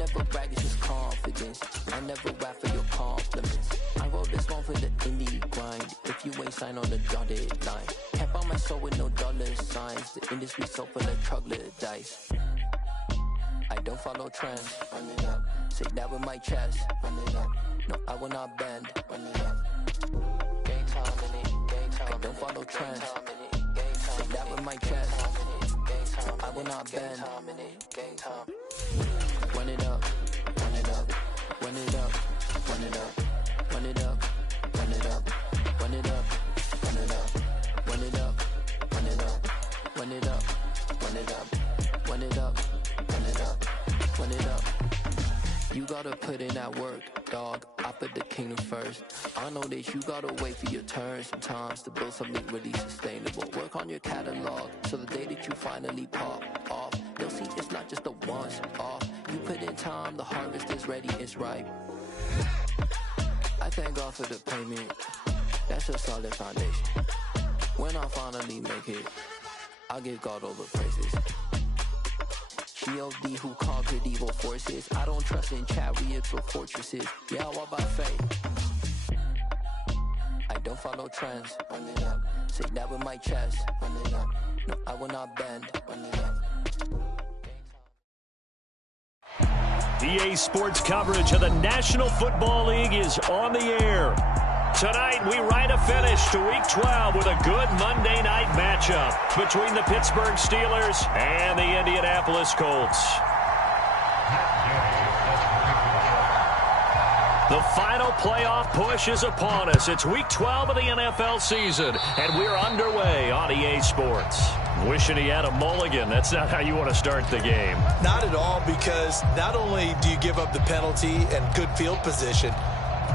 never brag, it's just confidence. I never rap for your compliments. I wrote this one for the indie grind. If you ain't signed on the dotted line, can't buy my soul with no dollar signs. The industry so full of troglodytes. I don't follow trends. Run it up. Say that with my chest. Run it up. No, I will not bend. Run it up. Gang time in it. Gang time. I don't follow trends. Say that with my chest. No, I will not bend. Gang time. Run it up. Run it up. Run it up. Run it up. Run it up. Run it up. Run it up. Run it up. Run it up. Run it up. Run it up. Run it up. Run it up. Run it up. Run it up. You gotta put in that work, dog. I put the kingdom first. I know that you gotta wait for your turn sometimes to build something really sustainable. Work on your catalog, so the day that you finally pop off, you'll see it's not just a once off. You put in time, the harvest is ready, it's ripe. I thank God for the payment. That's a solid foundation. When I finally make it, I'll give God all the praises. G.O.D. who conquered evil forces. I don't trust in chariots or fortresses. Yeah, I walk by faith. I don't follow trends. Run it up. Say that with my chest. Run it up. No, I will not bend. Run it up. EA Sports coverage of the National Football League is on the air. Tonight, we ride a finish to Week 12 with a good Monday night matchup between the Pittsburgh Steelers and the Indianapolis Colts. The final playoff push is upon us. It's Week 12 of the NFL season, and we're underway on EA Sports. Wishing he had a mulligan. That's not how you want to start the game. Not at all, because not only do you give up the penalty and good field position,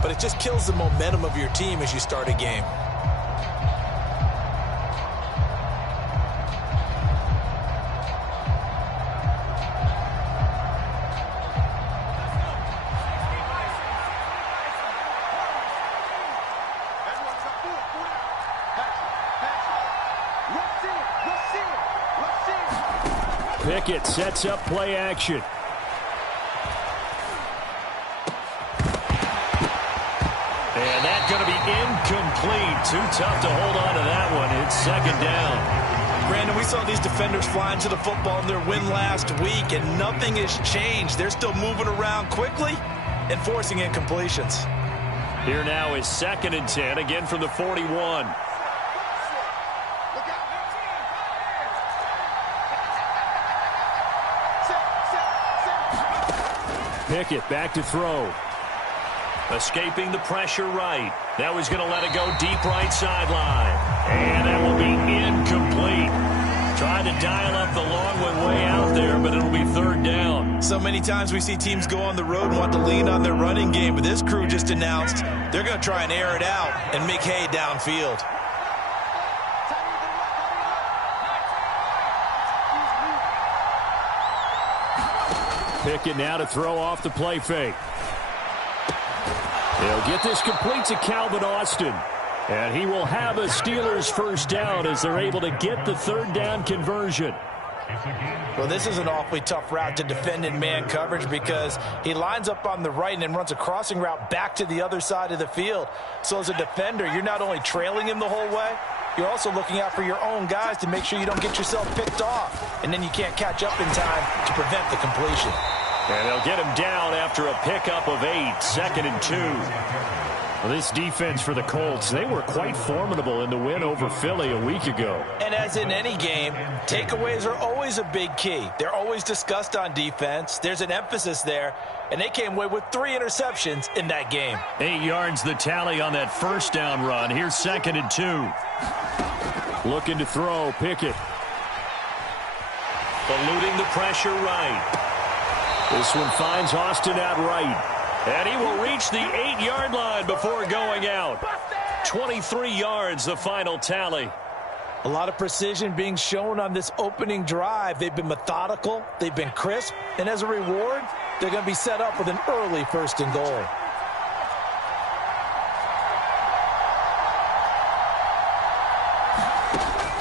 but it just kills the momentum of your team as you start a game. Pickett sets up play action. And that's going to be incomplete. Too tough to hold on to that one. It's second down. Brandon, we saw these defenders flying to the football in their win last week, and nothing has changed. They're still moving around quickly and forcing incompletions. Here now is 2nd and 10, again from the 41. Pickett back to throw. Escaping the pressure right. That was going to let it go deep right sideline. And that will be incomplete. Trying to dial up the long one way out there, but it'll be 3rd down. So many times we see teams go on the road and want to lean on their running game, but this crew just announced they're going to try and air it out and make hay downfield. Pickett now to throw off the play fake. He'll get this complete to Calvin Austin. And he will have a Steelers first down as they're able to get the 3rd down conversion. Well, this is an awfully tough route to defend in man coverage because he lines up on the right and then runs a crossing route back to the other side of the field. So as a defender, you're not only trailing him the whole way, you're also looking out for your own guys to make sure you don't get yourself picked off. And then you can't catch up in time to prevent the completion. And they'll get him down after a pickup of 8, 2nd and 2. Well, this defense for the Colts, they were quite formidable in the win over Philly a week ago. And as in any game, takeaways are always a big key. They're always discussed on defense. There's an emphasis there, and they came away with 3 interceptions in that game. 8 yards the tally on that first down run. Here's 2nd and 2. Looking to throw, Pickett. Eluding the pressure right. This one finds Austin out right. And he will reach the 8-yard line before going out. 23 yards, the final tally. A lot of precision being shown on this opening drive. They've been methodical, they've been crisp, and as a reward, they're going to be set up with an early 1st and goal.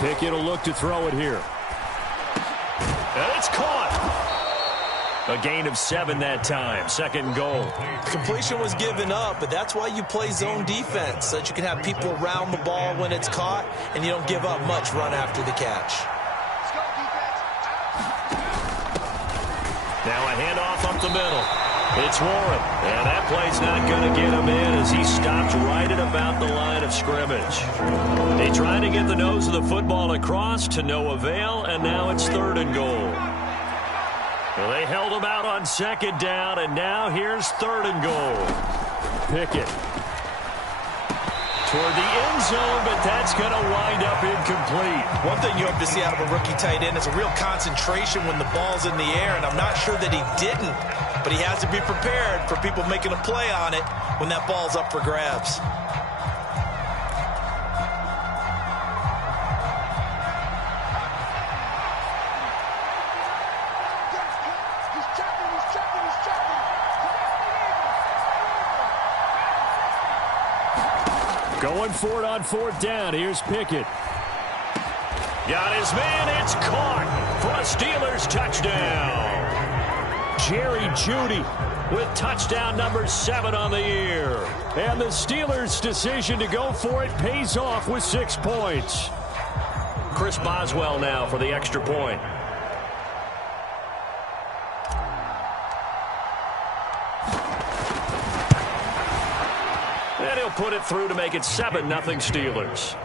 Pickett will look to throw it here. And it's caught. A gain of 7 that time. Second goal. Completion was given up, but that's why you play zone defense, so that you can have people around the ball when it's caught, and you don't give up much run after the catch. Now a handoff up the middle. It's Warren, and that play's not going to get him in as he stops right at about the line of scrimmage. He tried to get the nose of the football across to no avail, and now it's 3rd and goal. Well, they held him out on 2nd down, and now here's 3rd and goal. Pickett toward the end zone, but that's going to wind up incomplete. One thing you hope to see out of a rookie tight end is a real concentration when the ball's in the air, and I'm not sure that he didn't, but he has to be prepared for people making a play on it when that ball's up for grabs. Going for it on 4th down. Here's Pickett. Got his man. It's caught for a Steelers touchdown. Jerry Jeudy with touchdown number 7 on the year. And the Steelers' decision to go for it pays off with 6 points. Chris Boswell now for the extra point. And he'll put it through to make it 7-0 Steelers.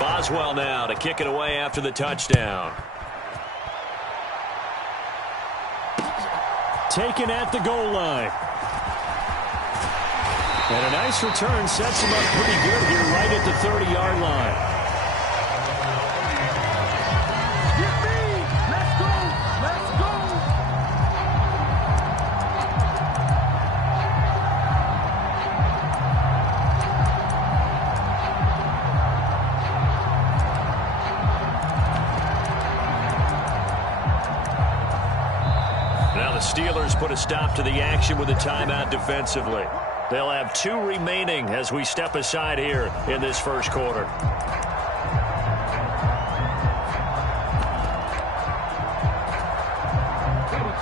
Boswell now to kick it away after the touchdown. Taken at the goal line. And a nice return sets him up pretty good here right at the 30-yard line. Steelers put a stop to the action with a timeout defensively. They'll have 2 remaining as we step aside here in this first quarter.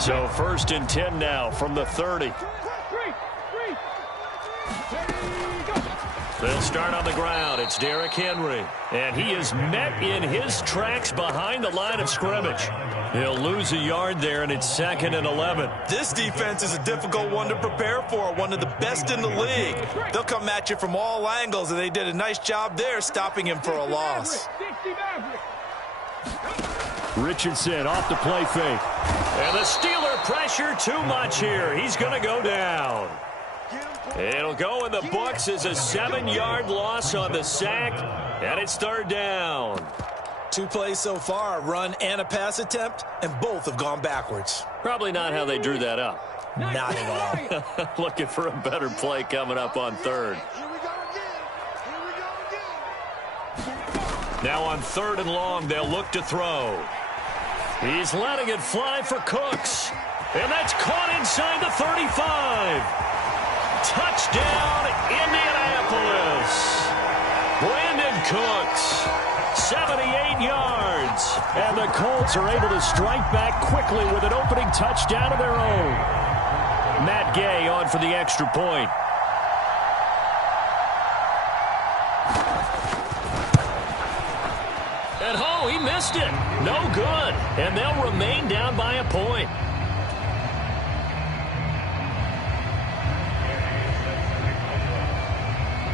So 1st and 10 now from the 30. They'll start on the ground. It's Derrick Henry. And he is met in his tracks behind the line of scrimmage. He'll lose a yard there, and it's 2nd and 11. This defense is a difficult one to prepare for, one of the best in the league. They'll come at you from all angles, and they did a nice job there stopping him for a loss. Richardson off the play fake. And the Steeler pressure too much here. He's going to go down. It'll go in the books as a 7-yard loss on the sack, and it's 3rd down. 2 plays so far, a run and a pass attempt, and both have gone backwards. Probably not how they drew that up. Not at all. Looking for a better play coming up on 3rd. Now on 3rd and long, they'll look to throw. He's letting it fly for Cooks. And that's caught inside the 35. Touchdown, Indianapolis. Brandon Cooks, 78 yards. And the Colts are able to strike back quickly with an opening touchdown of their own. Matt Gay on for the extra point. And he missed it. No good. And they'll remain down by a point.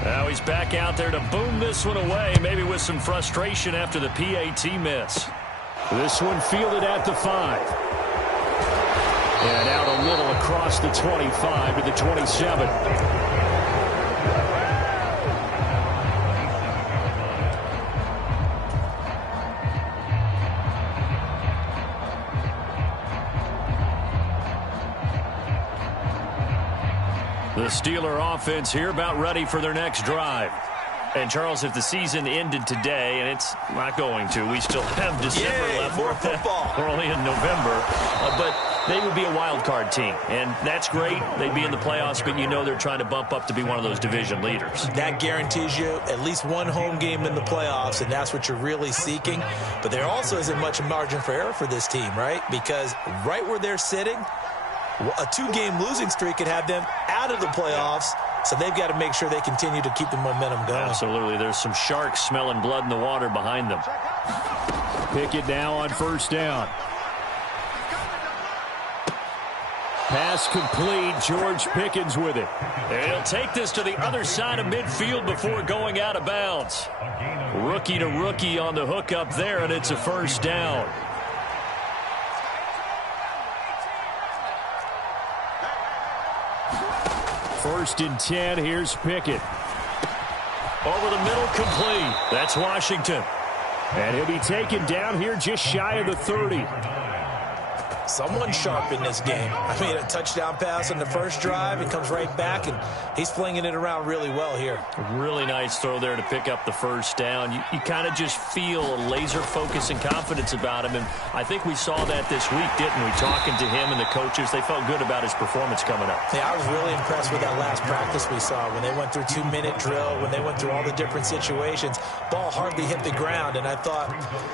Now he's back out there to boom this one away, maybe with some frustration after the PAT miss. This one fielded at the 5. And out a little across the 25 to the 27. The Steeler offense here about ready for their next drive. And, Charles, if the season ended today, and it's not going to, we still have December left. More football. We're only in November. But They would be a wild card team, and that's great. They'd be in the playoffs, but you know they're trying to bump up to be one of those division leaders. That guarantees you at least one home game in the playoffs, and that's what you're really seeking. But there also isn't much margin for error for this team, right? Because right where they're sitting, a 2-game losing streak could have them out of the playoffs, so they've got to make sure they continue to keep the momentum going. Absolutely. There's some sharks smelling blood in the water behind them. Pickett now on first down. Pass complete. George Pickens with it. He'll take this to the other side of midfield before going out of bounds. Rookie to rookie on the hook up there, and it's a first down. First and 10. Here's Pickett. Over the middle, complete. That's Washington. And he'll be taken down here just shy of the 30. Someone sharp in this game. I mean, a touchdown pass on the first drive. He comes right back, and he's flinging it around really well here. Really nice throw there to pick up the first down. You kind of just feel a laser focus and confidence about him, and I think we saw that this week, didn't we? Talking to him and the coaches, they felt good about his performance coming up. Yeah, I was really impressed with that last practice we saw when they went through 2-minute drill, when they went through all the different situations. Ball hardly hit the ground, and I thought,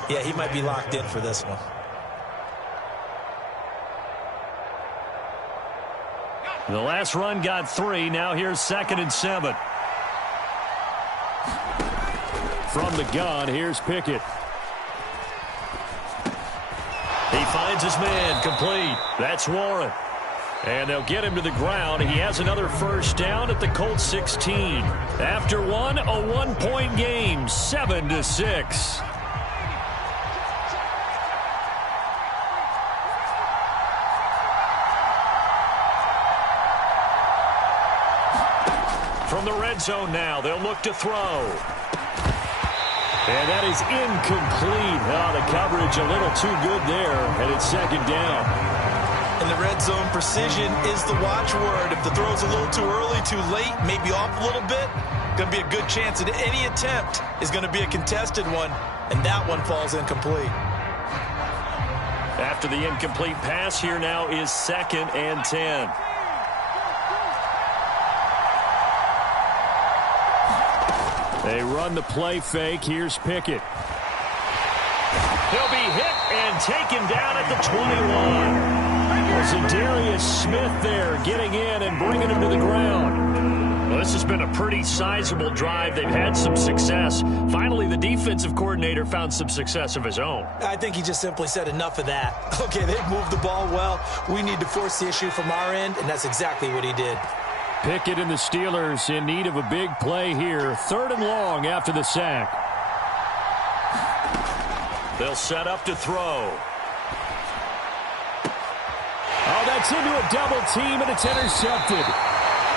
yeah, he might be locked in for this one. The last run got 3. Now here's 2nd and 7. From the gun, here's Pickett. He finds his man, complete. That's Warren. And they'll get him to the ground. He has another first down at the Colts 16. After one, a 1-point game, 7-6. From the red zone now, they'll look to throw. And that is incomplete. Oh, the coverage a little too good there, and it's 2nd down. In the red zone, precision is the watchword. If the throw's a little too early, too late, maybe off a little bit, going to be a good chance that any attempt is going to be a contested one, and that one falls incomplete. After the incomplete pass, here now is 2nd and 10. They run the play fake. Here's Pickett. He'll be hit and taken down at the 21. Zadarius Smith there getting in and bringing him to the ground. Well, this has been a pretty sizable drive. They've had some success. Finally, the defensive coordinator found some success of his own. I think he just simply said enough of that. Okay, they've moved the ball well. We need to force the issue from our end, and that's exactly what he did. Pickett and the Steelers in need of a big play here. 3rd and long after the sack. They'll set up to throw. Oh, that's into a double team, and it's intercepted.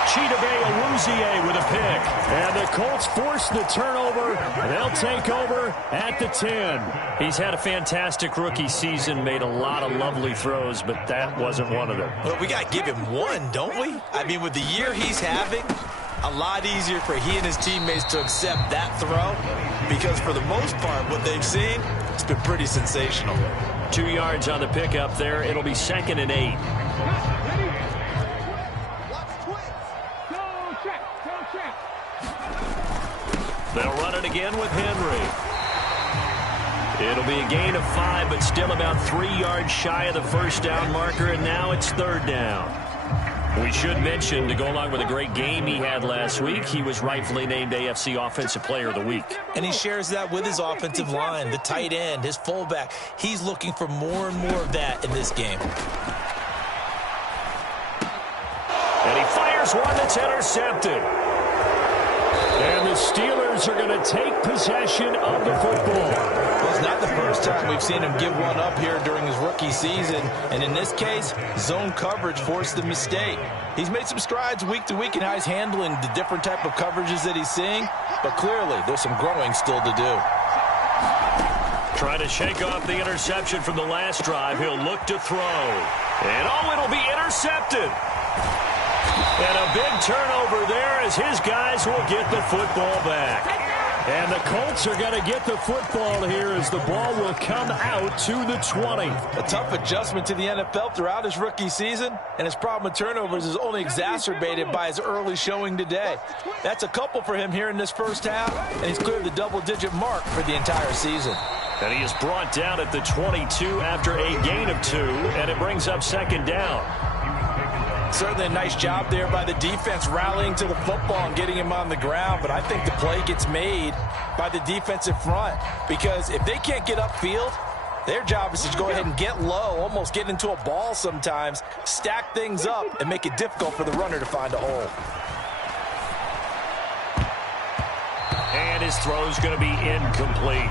Chidobe Awuzie with a pick. And the Colts force the turnover. They'll take over at the 10. He's had a fantastic rookie season, made a lot of lovely throws, but that wasn't one of them. Well, we got to give him one, don't we? I mean, with the year he's having, a lot easier for he and his teammates to accept that throw because for the most part, what they've seen, it's been pretty sensational. 2 yards on the pickup there. It'll be 2nd and 8. They'll run it again with Henry. It'll be a gain of 5, but still about 3 yards shy of the first down marker, and now it's 3rd down. We should mention, to go along with a great game he had last week, he was rightfully named AFC Offensive Player of the Week. And he shares that with his offensive line, the tight end, his fullback. He's looking for more and more of that in this game. And he fires one that's intercepted. And the Steelers are going to take possession of the football. Well, it's not the first time we've seen him give one up here during his rookie season. And in this case, zone coverage forced the mistake. He's made some strides week to week in how he's handling the different type of coverages that he's seeing. But clearly, there's some growing still to do. Trying to shake off the interception from the last drive. He'll look to throw. And it'll be intercepted. And a big turnover there as his guys will get the football back. And the Colts are going to get the football here as the ball will come out to the 20. A tough adjustment to the NFL throughout his rookie season, and his problem with turnovers is only exacerbated by his early showing today. That's a couple for him here in this first half, and he's cleared the double-digit mark for the entire season. And he is brought down at the 22 after a gain of 2, and it brings up second down. Certainly a nice job there by the defense rallying to the football and getting him on the ground, but I think the play gets made by the defensive front because if they can't get upfield, their job is to go ahead and get low, almost get into a ball sometimes, stack things up, and make it difficult for the runner to find a hole. And his throw is going to be incomplete.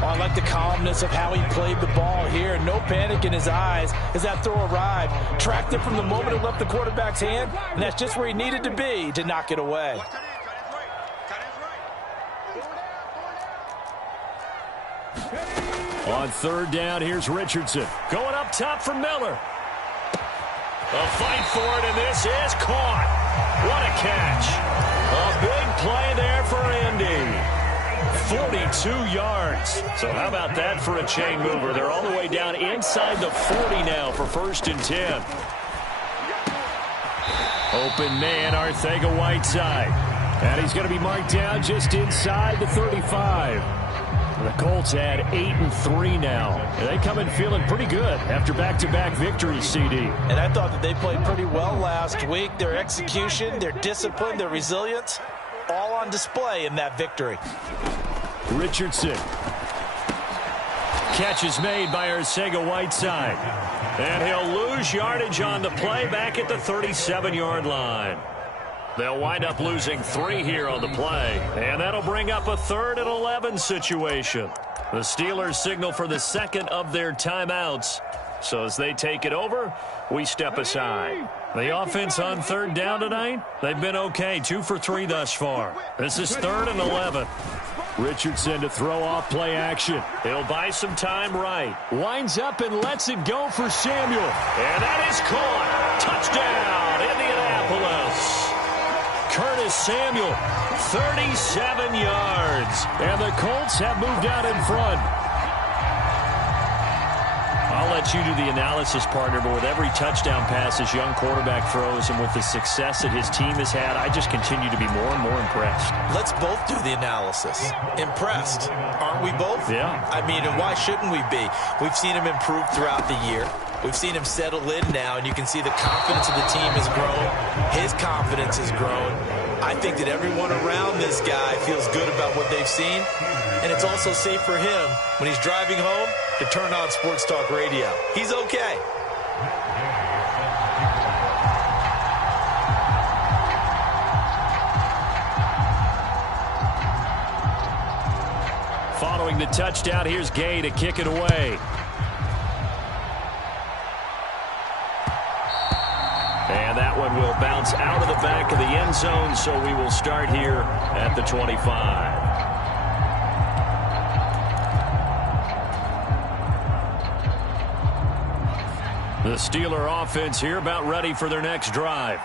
Oh, I like the calmness of how he played the ball here. No panic in his eyes as that throw arrived. Tracked it from the moment it left the quarterback's hand, and that's just where he needed to be to knock it away. On third down, here's Richardson. Going up top for Miller. A fight for it, and this is caught. What a catch. A big play there for Indy. 42 yards. So how about that for a chain mover? They're all the way down inside the 40 now for 1st and 10. Open man, ElijxhDaGoat's. And he's going to be marked down just inside the 35. The Colts had 8-3 now. And they come in feeling pretty good after back-to-back victories, CD. And I thought that they played pretty well last week. Their execution, their discipline, their resilience, all on display in that victory. Richardson. Catch is made by ElijxhDaGoat's. And he'll lose yardage on the play back at the 37-yard line. They'll wind up losing 3 here on the play. And that'll bring up a 3rd and 11 situation. The Steelers signal for the second of their timeouts. So as they take it over, we step aside. The offense on third down tonight, they've been okay. 2 for 3 thus far. This is 3rd and 11. Richardson to throw off play action. He'll buy some time right. Winds up and lets it go for Samuel. And that is caught. Touchdown, Indianapolis. Curtis Samuel, 37 yards. And the Colts have moved out in front. I'll let you do the analysis, partner, but with every touchdown pass this young quarterback throws and with the success that his team has had, I just continue to be more and more impressed. Let's both do the analysis. Impressed. Aren't we both? Yeah. I mean, and why shouldn't we be? We've seen him improve throughout the year. We've seen him settle in now, and you can see the confidence of the team has grown. His confidence has grown. I think that everyone around this guy feels good about what they've seen, and it's also safe for him when he's driving home to turn on Sports Talk Radio. He's okay. Following the touchdown, here's Gay to kick it away. And that one will bounce out of the back of the end zone, so we will start here at the 25. The Steeler offense here about ready for their next drive.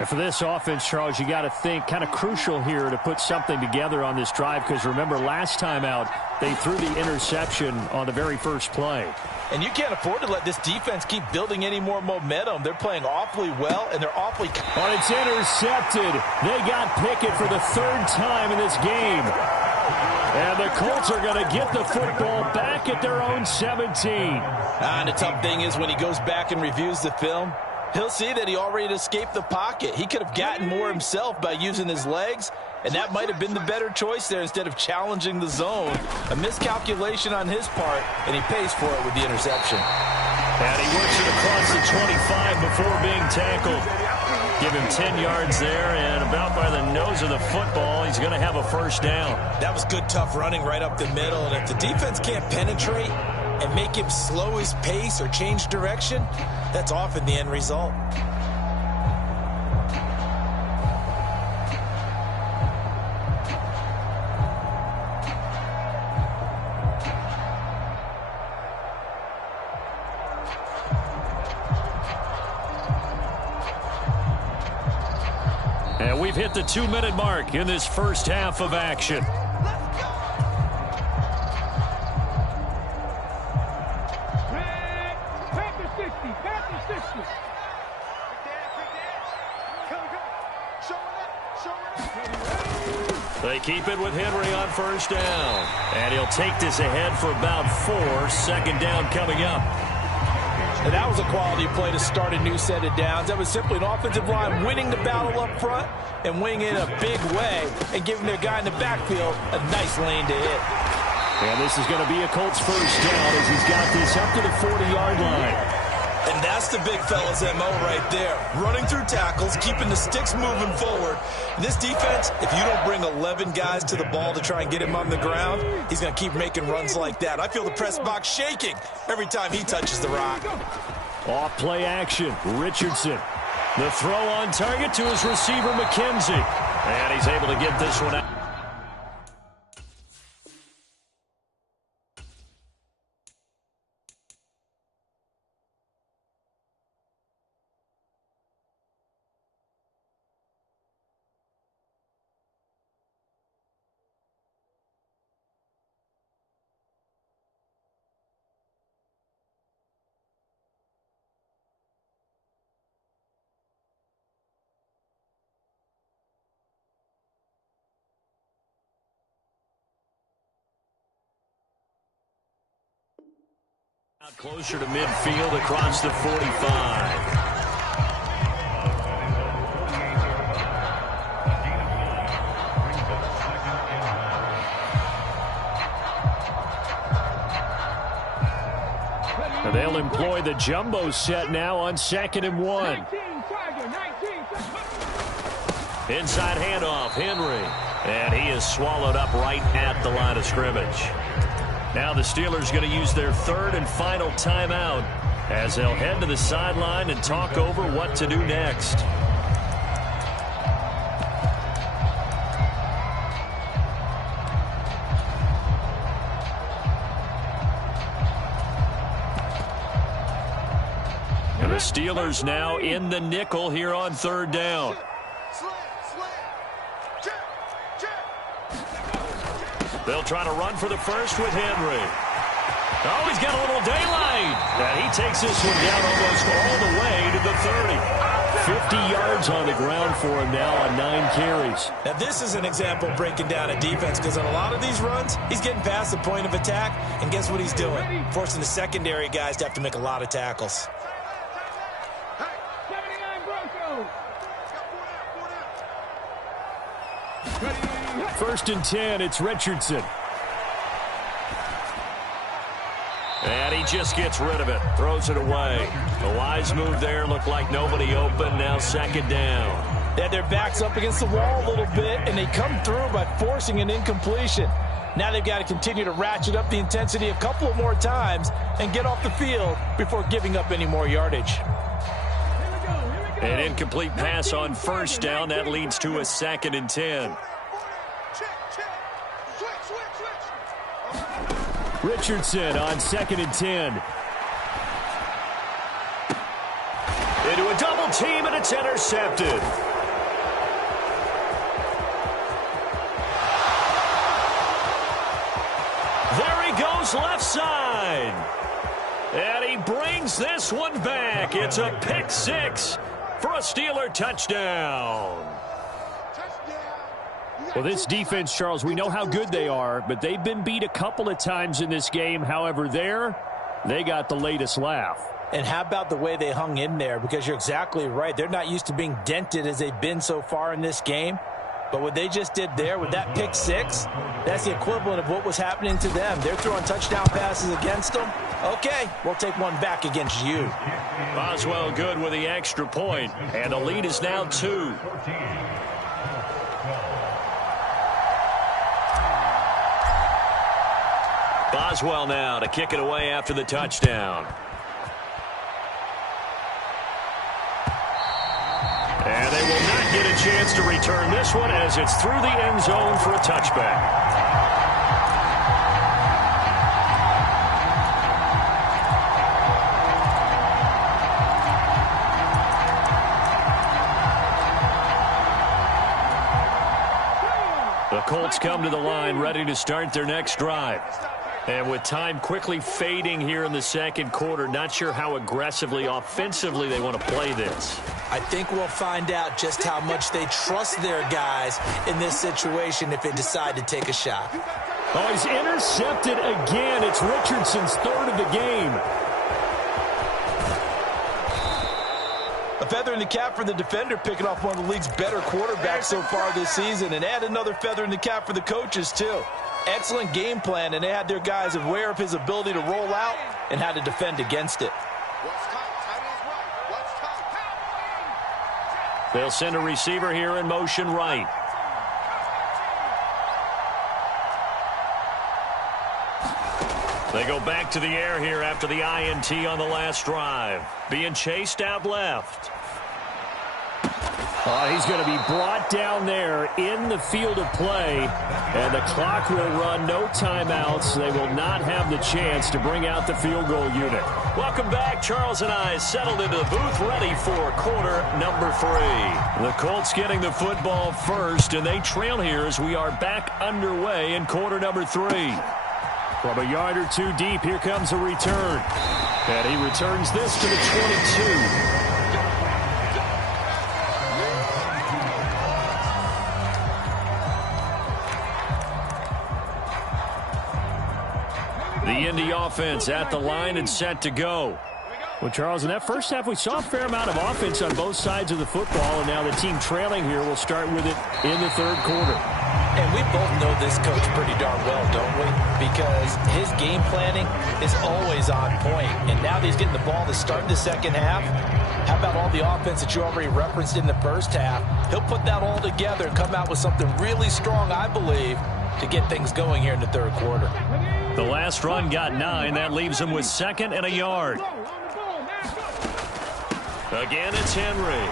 And for this offense, Charles, you got to think kind of crucial here to put something together on this drive because remember last time out they threw the interception on the very first play. And you can't afford to let this defense keep building any more momentum. They're playing awfully well, and they're awfully... Oh, it's intercepted. They got Pickett for the 3rd time in this game. And the Colts are going to get the football back at their own 17. And the tough thing is when he goes back and reviews the film, he'll see that he already escaped the pocket. He could have gotten more himself by using his legs, and that might have been the better choice there instead of challenging the zone. A miscalculation on his part, and he pays for it with the interception. And he works it across the 25 before being tackled. Give him 10 yards there, and about by the nose of the football, he's going to have a 1st down. That was good, tough running right up the middle, and if the defense can't penetrate and make him slow his pace or change direction, that's often the end result. And we've hit the 2-minute mark in this first half of action. They keep it with Henry on first down. And he'll take this ahead for about 4. Second down coming up. And that was a quality play to start a new set of downs. That was simply an offensive line winning the battle up front and winning it in a big way and giving their guy in the backfield a nice lane to hit. And this is going to be a Colts first down as he's got this up to the 40-yard line. And that's the big fella's MO right there. Running through tackles, keeping the sticks moving forward. This defense, if you don't bring 11 guys to the ball to try and get him on the ground, he's going to keep making runs like that. I feel the press box shaking every time he touches the rock. Off play action, Richardson. The throw on target to his receiver, McKenzie. And he's able to get this one out. Closer to midfield across the 45. And they'll employ the jumbo set now on 2nd and 1. Inside handoff, Henry. And he is swallowed up right at the line of scrimmage. Now the Steelers going to use their 3rd and final timeout as they'll head to the sideline and talk over what to do next. And the Steelers now in the nickel here on 3rd down. They'll try to run for the first with Henry. Oh, he's got a little daylight. And he takes this one down almost all the way to the 30. 50 yards on the ground for him now on 9 carries. Now, this is an example of breaking down a defense because on a lot of these runs, he's getting past the point of attack, and guess what he's doing? Forcing the secondary guys to have to make a lot of tackles. First and 10, it's Richardson. And he just gets rid of it, throws it away. A wise move there, looked like nobody open, now 2nd down. They had their backs up against the wall a little bit, and they come through by forcing an incompletion. Now they've got to continue to ratchet up the intensity a couple of more times and get off the field before giving up any more yardage. An incomplete pass on first down. That leads to a 2nd and 10. Richardson on 2nd and 10. Into a double team, and it's intercepted. There he goes left side. And he brings this one back. It's a pick 6 for a Steeler touchdown. Well, this defense, Charles, we know how good they are, but they've been beat a couple of times in this game. However, they got the latest laugh. And how about the way they hung in there? Because you're exactly right. They're not used to being dented as they've been so far in this game. But what they just did there with that pick 6, that's the equivalent of what was happening to them. They're throwing touchdown passes against them. Okay, we'll take one back against you. Boswell good with the extra point, and the lead is now 2. Boswell now to kick it away after the touchdown. And they will not get a chance to return this one as it's through the end zone for a touchback. The Colts come to the line ready to start their next drive. And with time quickly fading here in the second quarter, not sure how aggressively, offensively they want to play this. I think we'll find out just how much they trust their guys in this situation if they decide to take a shot. Oh, he's intercepted again. It's Richardson's third of the game. A feather in the cap for the defender, picking off one of the league's better quarterbacks so far this season, and add another feather in the cap for the coaches, too. Excellent game plan, and they had their guys aware of his ability to roll out and how to defend against it. They'll send a receiver here in motion right. They go back to the air here after the INT on the last drive. Being chased out left. He's going to be brought down there in the field of play, and the clock will run. No timeouts. They will not have the chance to bring out the field goal unit. Welcome back. Charles and I settled into the booth, ready for quarter number 3. The Colts getting the football first, and they trail here as we are back underway in quarter number 3. From a yard or two deep, here comes a return. And he returns this to the 22. The Indy offense at the line and set to go. Well, Charles, in that first half, we saw a fair amount of offense on both sides of the football, and now the team trailing here will start with it in the third quarter. And we both know this coach pretty darn well, don't we? Because his game planning is always on point. And now that he's getting the ball to start the second half, how about all the offense that you already referenced in the first half? He'll put that all together and come out with something really strong, I believe, to get things going here in the third quarter. The last run got 9. That leaves him with 2nd and a yard. Again, it's Henry.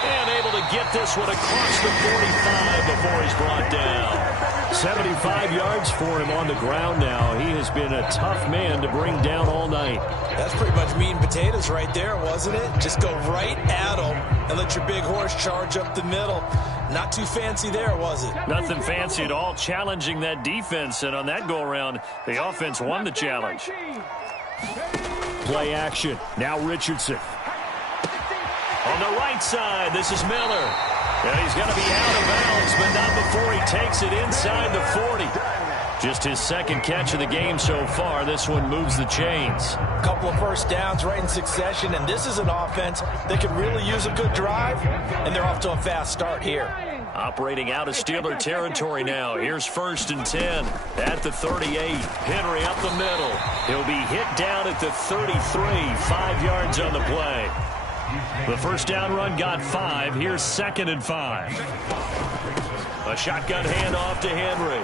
And able to get this one across the 45 before he's brought down. 75 yards for him on the ground now. He has been a tough man to bring down all night. That's pretty much meat and potatoes right there, wasn't it? Just go right at him and let your big horse charge up the middle. Not too fancy there, was it? Nothing fancy at all, challenging that defense. And on that go-around, the offense won the challenge. Play action. Now Richardson. On the right side, this is Miller. And he's going to be out of bounds, but not before he takes it inside the 40. Just his 2nd catch of the game so far. This one moves the chains. A couple of first downs right in succession, and this is an offense that could really use a good drive, and they're off to a fast start here. Operating out of Steeler territory now. Here's 1st and 10 at the 38. Henry up the middle. He'll be hit down at the 33. 5 yards on the play. The first down run got 5. Here's 2nd and 5. A shotgun handoff to Henry.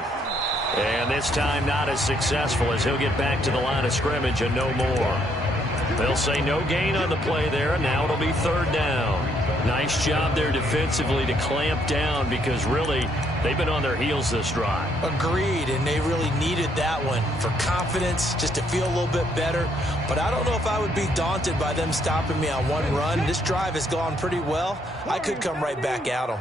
And this time not as successful as he'll get back to the line of scrimmage and no more. They'll say no gain on the play there, and now it'll be 3rd down. Nice job there defensively to clamp down because really they've been on their heels this drive. Agreed, and they really needed that one for confidence, just to feel a little bit better. But I don't know if I would be daunted by them stopping me on one run. This drive has gone pretty well. I could come right back at them.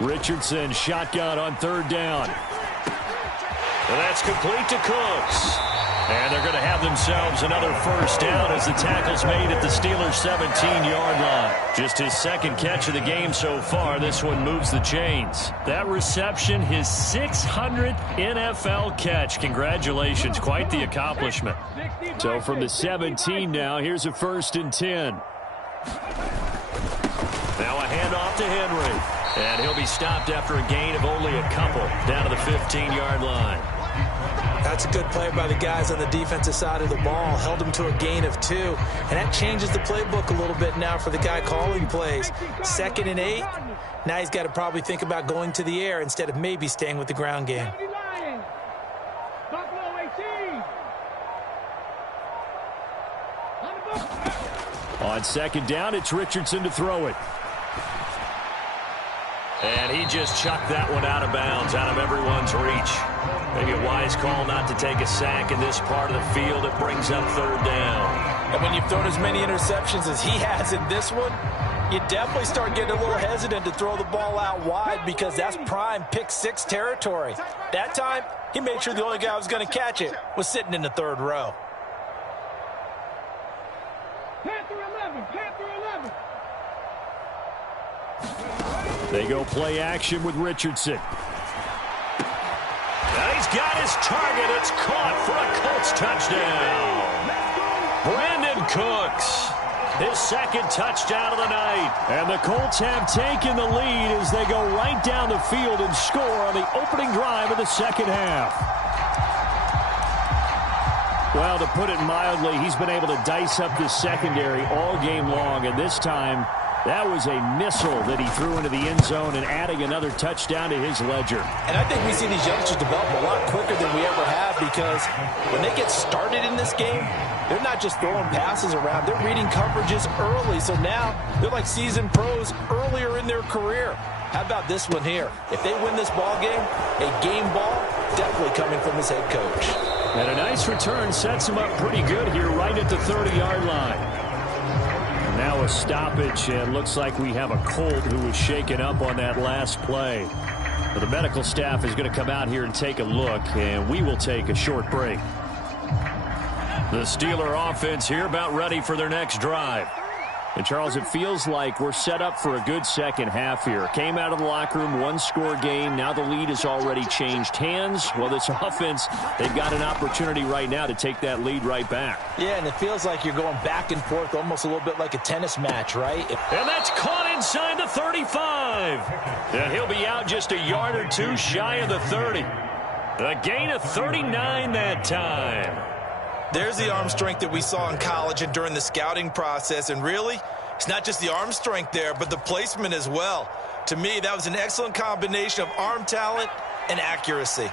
Richardson shotgun on 3rd down. And that's complete to Cooks. And they're going to have themselves another first down as the tackle's made at the Steelers' 17-yard line. Just his 2nd catch of the game so far. This one moves the chains. That reception, his 600th NFL catch. Congratulations. Quite the accomplishment. So from the 17 now, here's a 1st and 10. Now a handoff to Henry. And he'll be stopped after a gain of only a couple down to the 15-yard line. That's a good play by the guys on the defensive side of the ball. Held him to a gain of 2. And that changes the playbook a little bit now for the guy calling plays. 2nd and 8. Now he's got to probably think about going to the air instead of maybe staying with the ground game. On 2nd down, it's Richardson to throw it. And he just chucked that one out of bounds, out of everyone's reach. Maybe a wise call not to take a sack in this part of the field. It brings up 3rd down. And when you've thrown as many interceptions as he has in this one, you definitely start getting a little hesitant to throw the ball out wide because that's prime pick six territory. That time, he made sure the only guy who was going to catch it was sitting in the third row. They go play action with Richardson. And he's got his target. It's caught for a Colts touchdown. Brandon Cooks, his second touchdown of the night. And the Colts have taken the lead as they go right down the field and score on the opening drive of the second half. Well, to put it mildly, he's been able to dice up this secondary all game long, and this time that was a missile that he threw into the end zone and adding another touchdown to his ledger. And I think we see these youngsters develop a lot quicker than we ever have because when they get started in this game, they're not just throwing passes around. They're reading coverages early. So now they're like seasoned pros earlier in their career. How about this one here? If they win this ball game, a game ball definitely coming from his head coach. And a nice return sets him up pretty good here right at the 30-yard line. Now a stoppage, and looks like we have a Colt who was shaken up on that last play. But the medical staff is going to come out here and take a look, and we will take a short break. The Steeler offense here about ready for their next drive. And, Charles, it feels like we're set up for a good second half here. Came out of the locker room, one-score game. Now the lead has already changed hands. Well, this offense, they've got an opportunity right now to take that lead right back. Yeah, and it feels like you're going back and forth almost a little bit like a tennis match, right? And that's caught inside the 35. And he'll be out just a yard or two shy of the 30. A gain of 39 that time. There's the arm strength that we saw in college and during the scouting process. And really, it's not just the arm strength there, but the placement as well. To me, that was an excellent combination of arm talent and accuracy.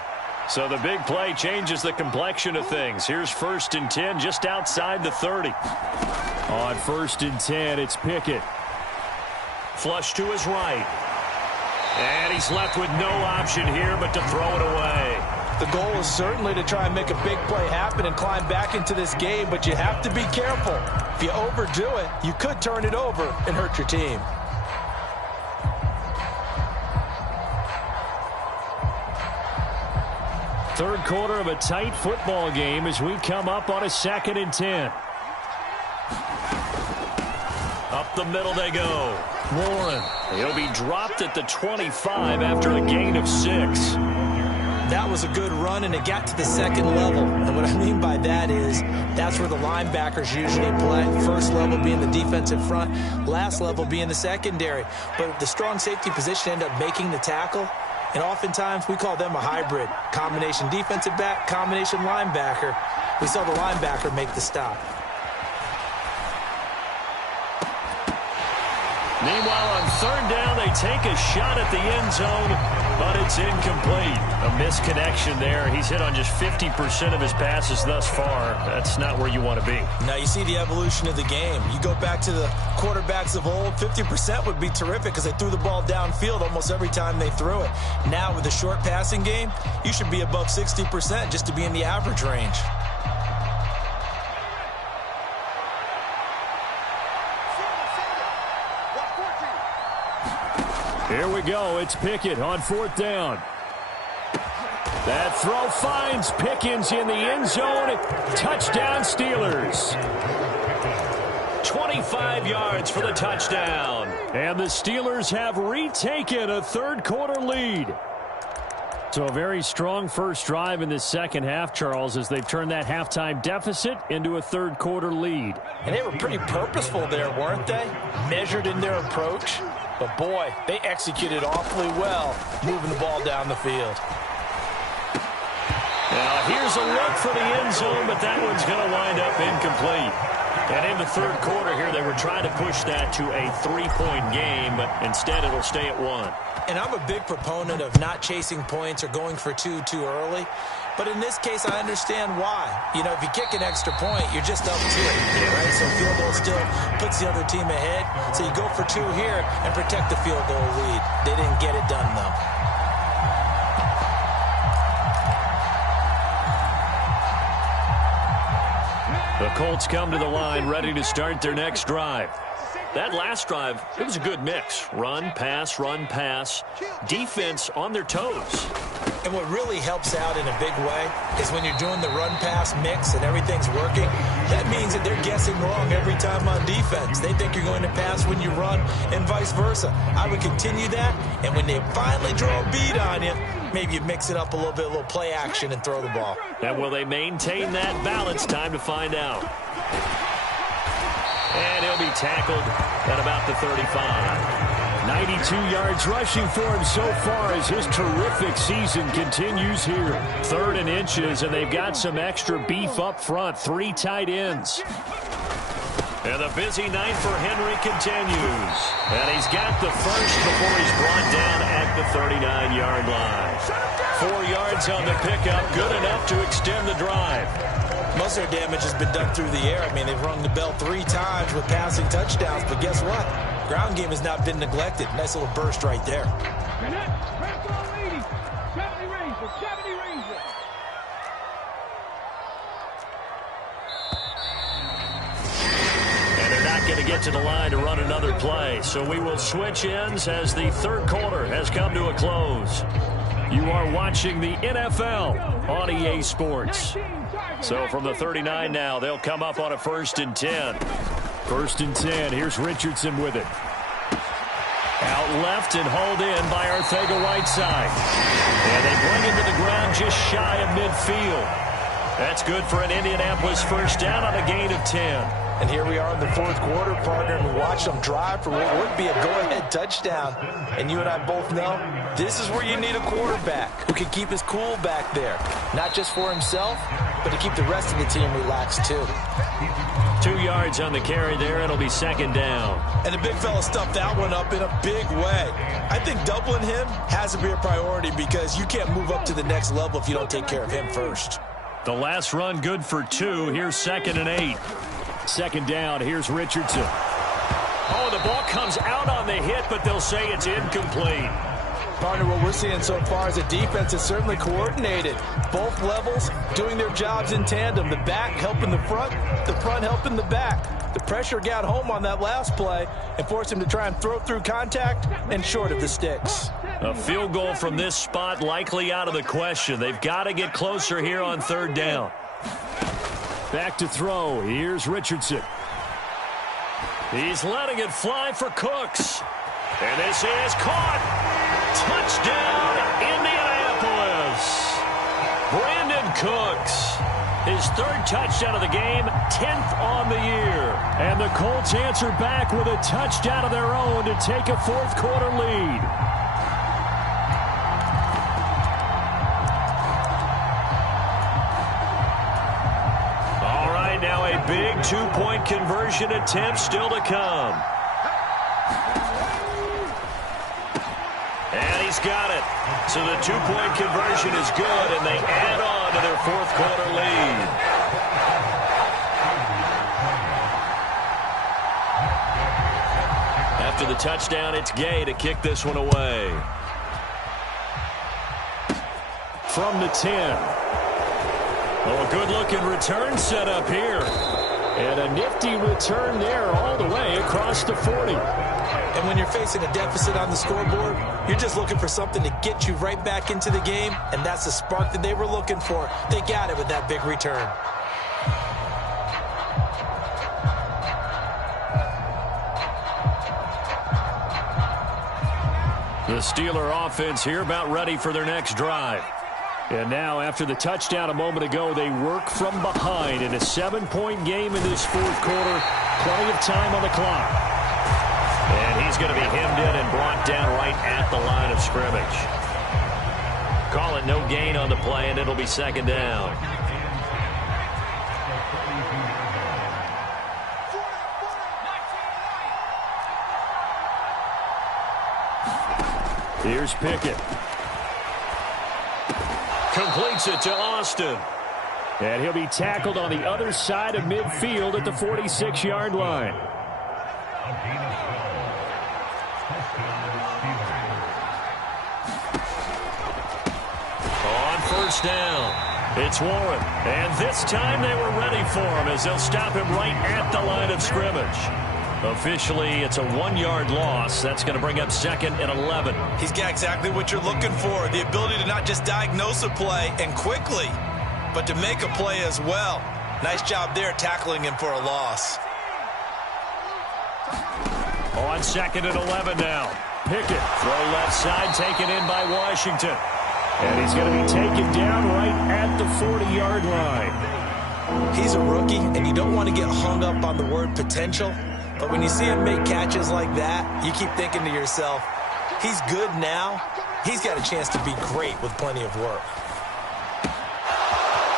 So the big play changes the complexion of things. Here's 1st and 10 just outside the 30. On 1st and 10, it's Pickett. Flush to his right. And he's left with no option here but to throw it away. The goal is certainly to try and make a big play happen and climb back into this game, but you have to be careful. If you overdo it, you could turn it over and hurt your team. Third quarter of a tight football game as we come up on a 2nd and 10. Up the middle they go. Warren. He'll be dropped at the 25 after a gain of 6. That was a good run, and it got to the second level. And what I mean by that is that's where the linebackers usually play. First level being the defensive front, last level being the secondary. But the strong safety position ended up making the tackle, and oftentimes we call them a hybrid. Combination defensive back, combination linebacker. We saw the linebacker make the stop. Meanwhile, on 3rd down, they take a shot at the end zone, but it's incomplete. A misconnection there. He's hit on just 50% of his passes thus far. That's not where you want to be. Now you see the evolution of the game. You go back to the quarterbacks of old, 50% would be terrific because they threw the ball downfield almost every time they threw it. Now with the short passing game, you should be above 60% just to be in the average range. Here we go. It's Pickett on 4th down. That throw finds Pickens in the end zone. Touchdown, Steelers. 25 yards for the touchdown. And the Steelers have retaken a third quarter lead. So a very strong first drive in this second half, Charles, as they've turned that halftime deficit into a third quarter lead. And they were pretty purposeful there, weren't they? Measured in their approach. But, boy, they executed awfully well moving the ball down the field. Now, here's a look for the end zone, but that one's going to wind up incomplete. And in the third quarter here, they were trying to push that to a 3-point game, but instead it'll stay at 1. And I'm a big proponent of not chasing points or going for two too early. But in this case, I understand why. You know, if you kick an extra point, you're just up 2, right? So field goal still puts the other team ahead. So you go for 2 here and protect the field goal lead. They didn't get it done, though. The Colts come to the line ready to start their next drive. That last drive, it was a good mix. Run, pass, defense on their toes. And what really helps out in a big way is when you're doing the run-pass mix and everything's working, that means that they're guessing wrong every time on defense. They think you're going to pass when you run and vice versa. I would continue that, and when they finally draw a beat on you, maybe you mix it up a little bit, a little play action, and throw the ball. And will they maintain that balance? Time to find out. And he'll be tackled at about the 35. 92 yards rushing for him so far as his terrific season continues here. 3rd and inches, and they've got some extra beef up front. 3 tight ends. And the busy night for Henry continues. And he's got the first before he's brought down at the 39-yard line. 4 yards on the pickup, good enough to extend the drive. Most of their damage has been done through the air. I mean, they've rung the bell 3 times with passing touchdowns, but guess what? Ground game has not been neglected. Nice little burst right there. And they're not going to get to the line to run another play, so we will switch ends as the 3rd quarter has come to a close. You are watching the NFL on EA Sports. So from the 39 now, they'll come up on a 1st and 10. 1st and 10. Here's Richardson with it. Out left and hauled in by ElijxhDaGoat's. And they bring him to the ground just shy of midfield. That's good for an Indianapolis 1st down on a gain of 10. And here we are in the 4th quarter, partner, and we watch them drive for what would be a go-ahead touchdown. And you and I both know this is where you need a quarterback who can keep his cool back there. Not just for himself, but to keep the rest of the team relaxed too. 2 yards on the carry there. It'll be 2nd down. And the big fella stuffed that one up in a big way. I think doubling him has to be a priority because you can't move up to the next level if you don't take care of him first. The last run good for 2. Here's 2nd and 8. 2nd down. Here's Richardson. Oh, the ball comes out on the hit, but they'll say it's incomplete. Partner, what we're seeing so far is a defense that's certainly coordinated. Both levels doing their jobs in tandem. The back helping the front helping the back. The pressure got home on that last play and forced him to try and throw through contact and short of the sticks. A field goal from this spot likely out of the question. They've got to get closer here on 3rd down. Back to throw. Here's Richardson. He's letting it fly for Cooks. And this is caught. Touchdown, Indianapolis. Brandon Cooks. His 3rd touchdown of the game, 10th on the year. And the Colts answer back with a touchdown of their own to take a 4th quarter lead. All right, now a big 2-point conversion attempt still to come. And he's got it. So the 2-point conversion is good, and they add on to their 4th quarter lead. After the touchdown, it's Gay to kick this one away. From the 10. Oh, a good-looking return set up here. And a nifty return there all the way across the 40. And when you're facing a deficit on the scoreboard, you're just looking for something to get you right back into the game, and that's the spark that they were looking for. They got it with that big return. The Steeler offense here about ready for their next drive. And now, after the touchdown a moment ago, they work from behind in a 7-point game in this 4th quarter. Plenty of time on the clock. And he's going to be hemmed in and brought down right at the line of scrimmage. Call it no gain on the play, and it'll be 2nd down. Here's Pickett. Completes it to Austin. And he'll be tackled on the other side of midfield at the 46-yard line. On 1st down. It's Warren. And this time they were ready for him as they'll stop him right at the line of scrimmage. Officially, it's a 1-yard loss. That's going to bring up 2nd and 11. He's got exactly what you're looking for, the ability to not just diagnose a play and quickly, but to make a play as well. Nice job there tackling him for a loss. On 2nd and 11 now. Pickett, throw left side, taken in by Washington. And he's going to be taken down right at the 40-yard line. He's a rookie, and you don't want to get hung up on the word potential. But when you see him make catches like that, you keep thinking to yourself, he's good now. He's got a chance to be great with plenty of work.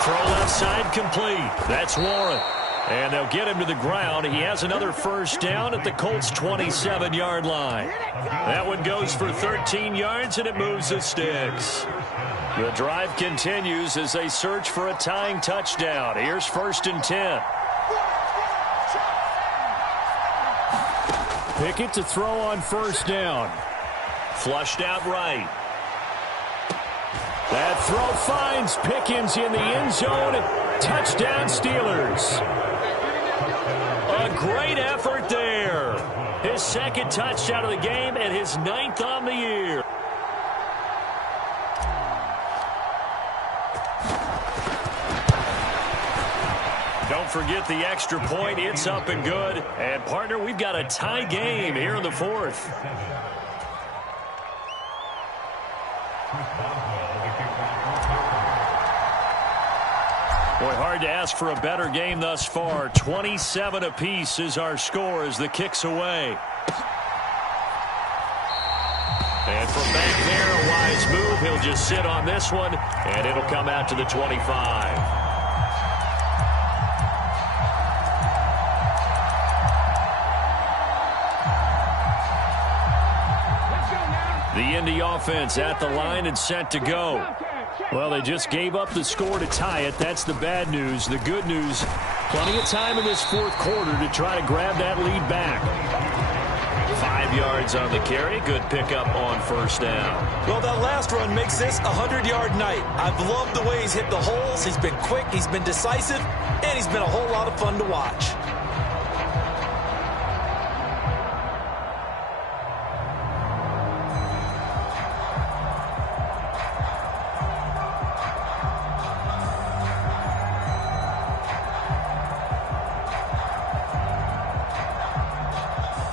Throw left side complete. That's Warren. And they'll get him to the ground. He has another first down at the Colts' 27-yard line. That one goes for 13 yards, and it moves the sticks. The drive continues as they search for a tying touchdown. Here's 1st and 10. Pickett to throw on 1st down. Flushed out right. That throw finds Pickens in the end zone. Touchdown Steelers. A great effort there. His 2nd touchdown of the game and his 9th on the year. Don't forget the extra point. It's up and good. And, partner, we've got a tie game here in the 4th. Boy, hard to ask for a better game thus far. 27 apiece is our score as the kick's away. And from back there, a wise move. He'll just sit on this one, and it'll come out to the 25. The Indy offense at the line and set to go. Well, they just gave up the score to tie it. That's the bad news. The good news, plenty of time in this 4th quarter to try to grab that lead back. 5 yards on the carry. Good pickup on 1st down. Well, that last run makes this a 100-yard night. I've loved the way he's hit the holes. He's been quick, he's been decisive, and he's been a whole lot of fun to watch.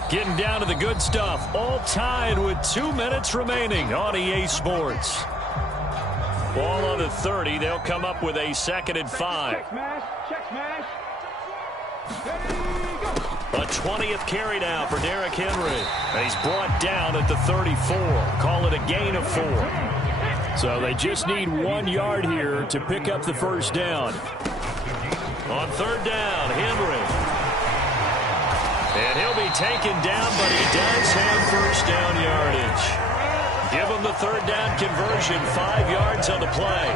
Getting down to the good stuff. All tied with 2 minutes remaining on EA Sports. Ball on the 30. They'll come up with a 2nd and 5. Check smash. A 20th carry now for Derrick Henry. And he's brought down at the 34. Call it a gain of 4. So they just need 1 yard here to pick up the first down. On 3rd down, Henry. And he'll be taken down, but he does have first down yardage. Give him the 3rd down conversion, 5 yards on the play.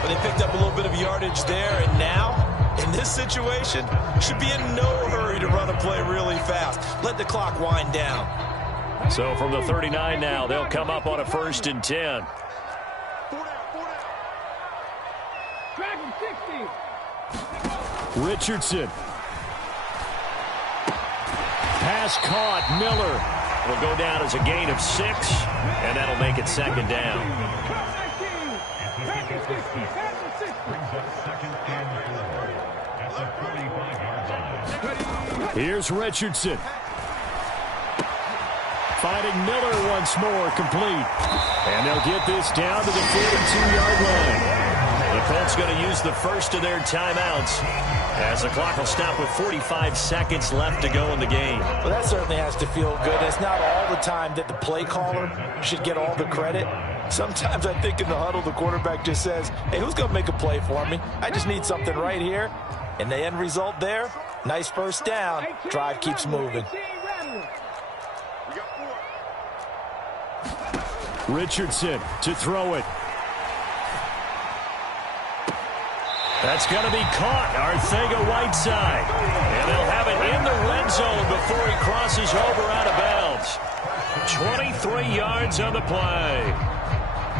But they picked up a little bit of yardage there, and now, in this situation, should be in no hurry to run a play really fast. Let the clock wind down. So from the 39 now, they'll come up on a 1st and 10. Richardson. Pass caught. Miller will go down as a gain of 6, and that'll make it 2nd down. Here's Richardson. Finding Miller once more, complete. And they'll get this down to the 42-yard line. The Colts going to use the first of their timeouts as the clock will stop with 45 seconds left to go in the game. Well, that certainly has to feel good. It's not all the time that the play caller should get all the credit. Sometimes I think in the huddle, the quarterback just says, hey, who's going to make a play for me? I just need something right here. And the end result there, nice first down. Drive keeps moving. Richardson to throw it. That's going to be caught. Arcega-Whiteside. And they'll have it in the red zone before he crosses over out of bounds. 23 yards on the play.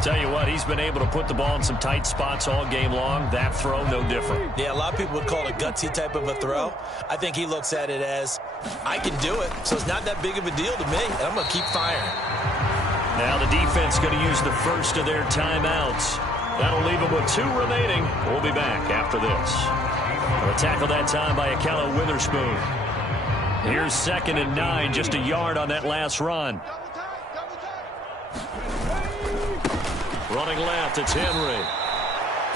Tell you what, he's been able to put the ball in some tight spots all game long. That throw, no different. Yeah, a lot of people would call it a gutsy type of a throw. I think he looks at it as, I can do it, so it's not that big of a deal to me, and I'm going to keep firing. Now the defense going to use the first of their timeouts. That'll leave them with 2 remaining. We'll be back after this. A tackle that time by Akello Witherspoon. Here's 2nd and 9, just a yard on that last run. Running left, it's Henry.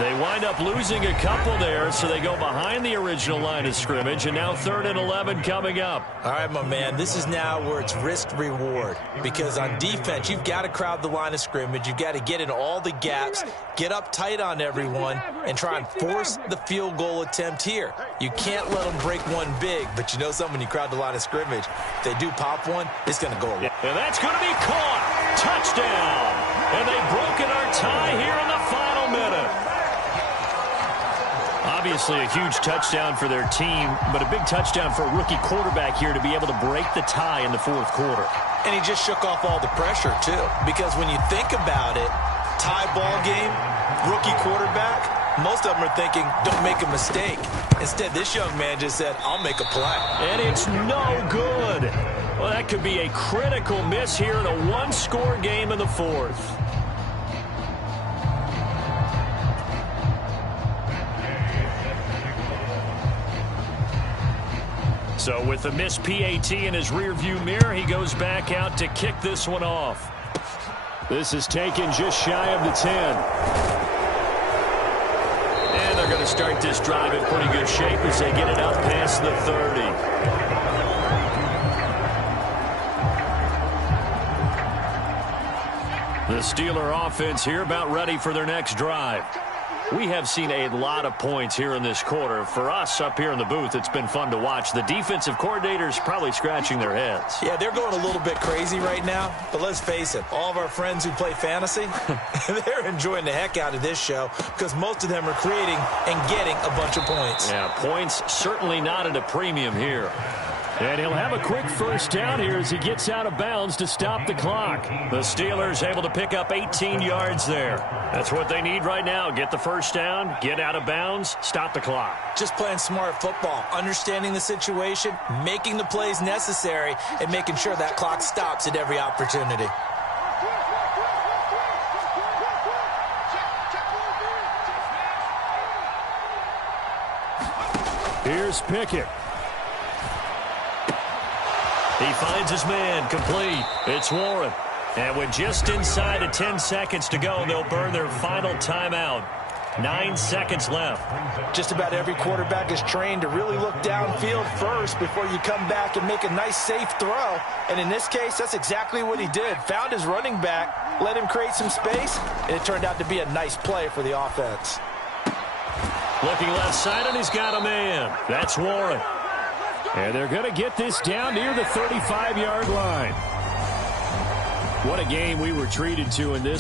They wind up losing a couple there, so they go behind the original line of scrimmage, and now 3rd and 11 coming up. All right, my man, this is now where it's risk-reward, because on defense, you've got to crowd the line of scrimmage. You've got to get in all the gaps, get up tight on everyone, and try and force the field goal attempt here. You can't let them break one big, but you know something, when you crowd the line of scrimmage, if they do pop one, it's going to go away. And that's going to be caught. Touchdown. And they've broken our tie here in the final minute. Obviously a huge touchdown for their team, but a big touchdown for a rookie quarterback here to be able to break the tie in the 4th quarter. And he just shook off all the pressure, too, because when you think about it, tie ball game, rookie quarterback, most of them are thinking, don't make a mistake. Instead, this young man just said, I'll make a play. And it's no good. Well, that could be a critical miss here in a 1-score game in the 4th. So with the missed PAT in his rearview mirror, he goes back out to kick this one off. This is taken just shy of the 10. And they're going to start this drive in pretty good shape as they get it up past the 30. The Steeler offense here about ready for their next drive. We have seen a lot of points here in this quarter. For us up here in the booth, it's been fun to watch. The defensive coordinators probably scratching their heads. Yeah, they're going a little bit crazy right now. But let's face it, all of our friends who play fantasy, they're enjoying the heck out of this show because most of them are creating and getting a bunch of points. Yeah, points certainly not at a premium here. And he'll have a quick first down here as he gets out of bounds to stop the clock. The Steelers able to pick up 18 yards there. That's what they need right now. Get the first down, get out of bounds, stop the clock. Just playing smart football, understanding the situation, making the plays necessary, and making sure that clock stops at every opportunity. Here's Pickett. He finds his man, complete. It's Warren. And with just inside of 10 seconds to go, they'll burn their final timeout. 9 seconds left. Just about every quarterback is trained to really look downfield first before you come back and make a nice, safe throw. And in this case, that's exactly what he did. Found his running back, let him create some space, and it turned out to be a nice play for the offense. Looking left side, and he's got a man. That's Warren. And they're going to get this down near the 35-yard line. What a game we were treated to in this.